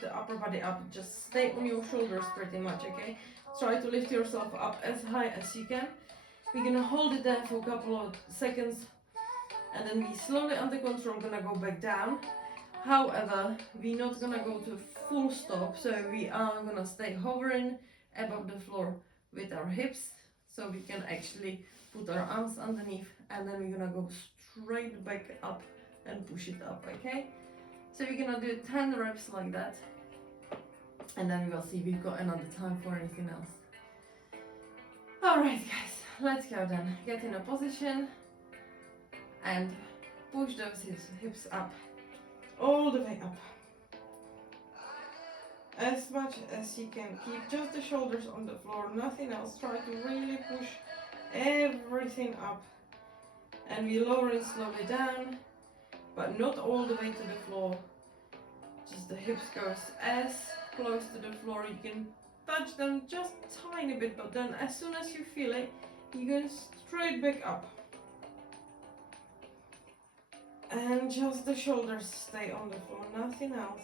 the upper body up, just stay on your shoulders pretty much, okay? Try to lift yourself up as high as you can. We're gonna hold it there for a couple of seconds, and then we slowly under control gonna go back down. However, we're not gonna go to full stop, so we are gonna stay hovering above the floor with our hips, so we can actually put our arms underneath, and then we're gonna go straight back up and push it up, okay? So we're gonna do 10 reps like that, and then we'll see if we've got another time for anything else. Alright guys, let's go then. Get in a position and push those hips up, all the way up. As much as you can. Keep just the shoulders on the floor, nothing else. Try to really push everything up. And we lower it slowly down, but not all the way to the floor. Just the hips goes as close to the floor. You can touch them just tiny bit, but then as soon as you feel it, you go straight back up. And just the shoulders stay on the floor, nothing else.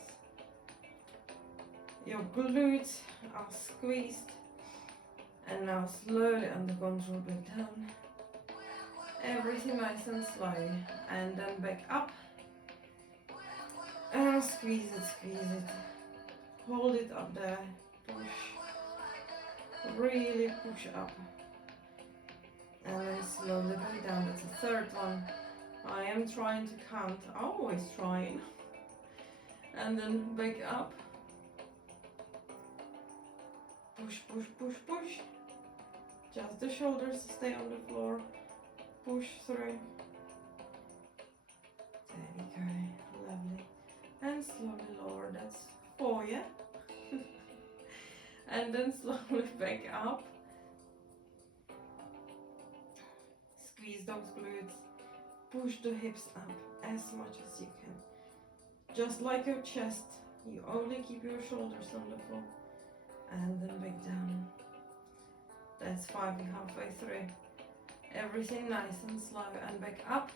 Your glutes are squeezed. And now slowly under control back down. Everything nice and slow. And then back up. And squeeze it, squeeze it. Hold it up there. Push. Really push up. And then slowly back down. That's the third one. I am trying to count. Always trying. And then back up. Push, push, push, push. Just the shoulders stay on the floor. Push through. There we go. Lovely. And slowly lower. That's 4, yeah? And then slowly back up. Squeeze those glutes. Push the hips up as much as you can. Just like your chest, you only keep your shoulders on the floor. And then back down. That's 5, you're halfway through. Everything nice and slow and back up.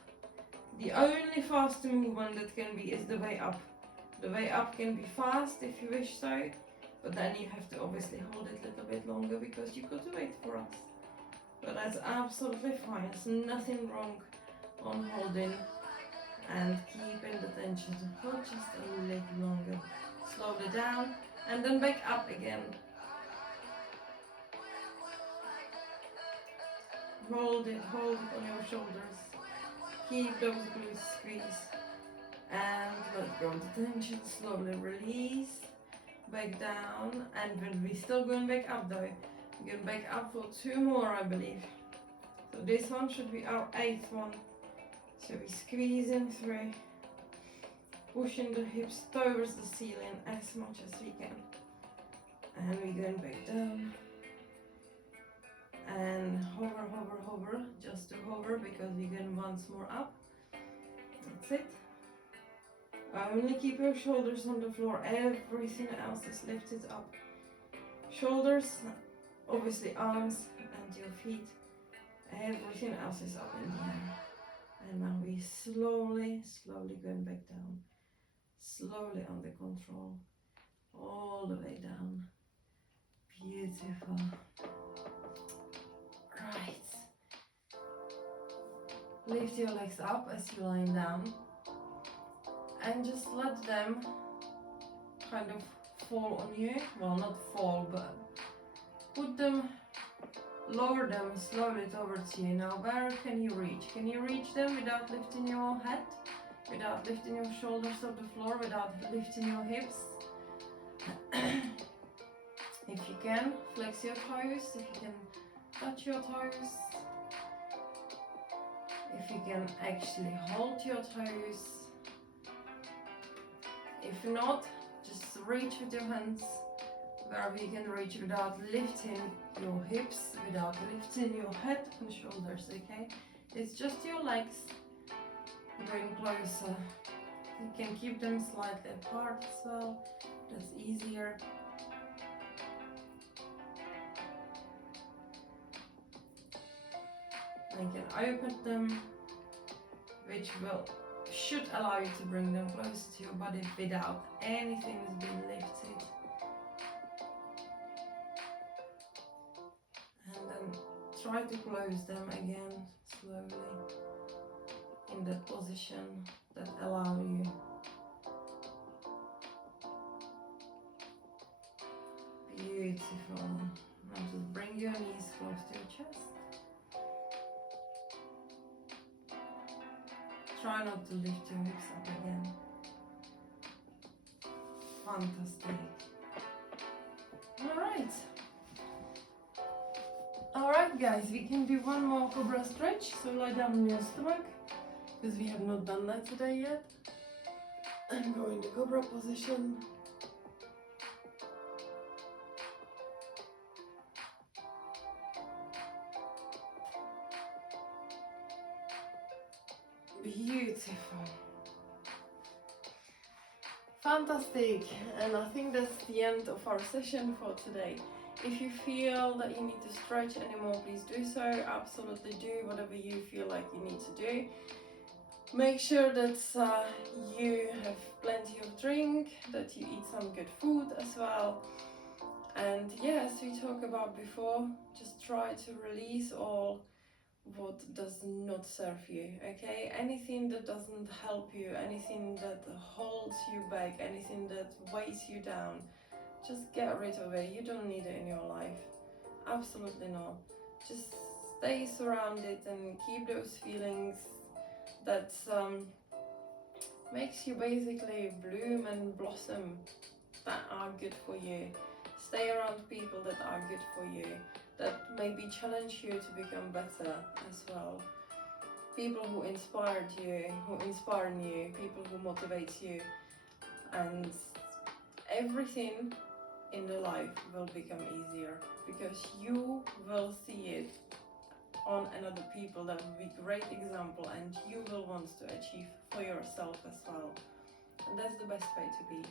The only fast movement that can be is the way up. The way up can be fast if you wish so, but then you have to obviously hold it a little bit longer because you've got to wait for us. But that's absolutely fine. There's nothing wrong on holding and keeping the tension to hold just a little longer. Slowly down and then back up again. Hold it on your shoulders. Keep those glutes squeezed. And let go the tension. Slowly release. Back down. And we're still going back up though. We're going back up for 2 more, I believe. So this one should be our 8th one. So we squeeze in through. Pushing the hips towards the ceiling as much as we can. And we're going back down. And hover, hover, hover, just to hover because we're going once more up. That's it. Only keep your shoulders on the floor, everything else is lifted up. Shoulders, obviously arms and your feet, everything else is up in the air. And now we slowly going back down. Slowly under control, all the way down. Beautiful. Right. Lift your legs up as you're lying down and just let them kind of fall on you. Well, not fall, but lower them slowly towards you. Now, where can you reach? Can you reach them without lifting your head? Without lifting your shoulders off the floor? Without lifting your hips? If you can, flex your toes. If you can, touch your toes. If you can actually hold your toes. If not, just reach with your hands where we can reach without lifting your hips, without lifting your head and shoulders, okay? It's just your legs going closer. You can keep them slightly apart as well, that's easier. You can open them, which should allow you to bring them closer to your body without anything being lifted. And then try to close them again slowly in that position that allow you. Beautiful. Now just bring your knees close to your chest. Try not to lift your hips up again. Fantastic. Alright guys, we can do one more cobra stretch. So lie down on your stomach, because we have not done that today yet. And go into cobra position. Beautiful. Fantastic, and I think that's the end of our session for today. If you feel that you need to stretch anymore, please do so. Absolutely do whatever you feel like you need to do. Make sure that you have plenty of drink, that you eat some good food as well. And yeah, as we talked about before, just try to release all what does not serve you, okay? Anything that doesn't help you, anything that holds you back, anything that weighs you down, just get rid of it. You don't need it in your life. Absolutely not. Just stay surrounded and keep those feelings that makes you basically bloom and blossom, that are good for you. Stay around people that are good for you, that maybe challenge you to become better as well. People who inspired you, who inspire you, people who motivate you, and everything in the life will become easier because you will see it on another people. That will be great example, and you will want to achieve for yourself as well. And that's the best way to be.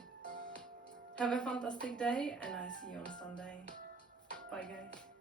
Have a fantastic day, and I see you on Sunday. Bye guys.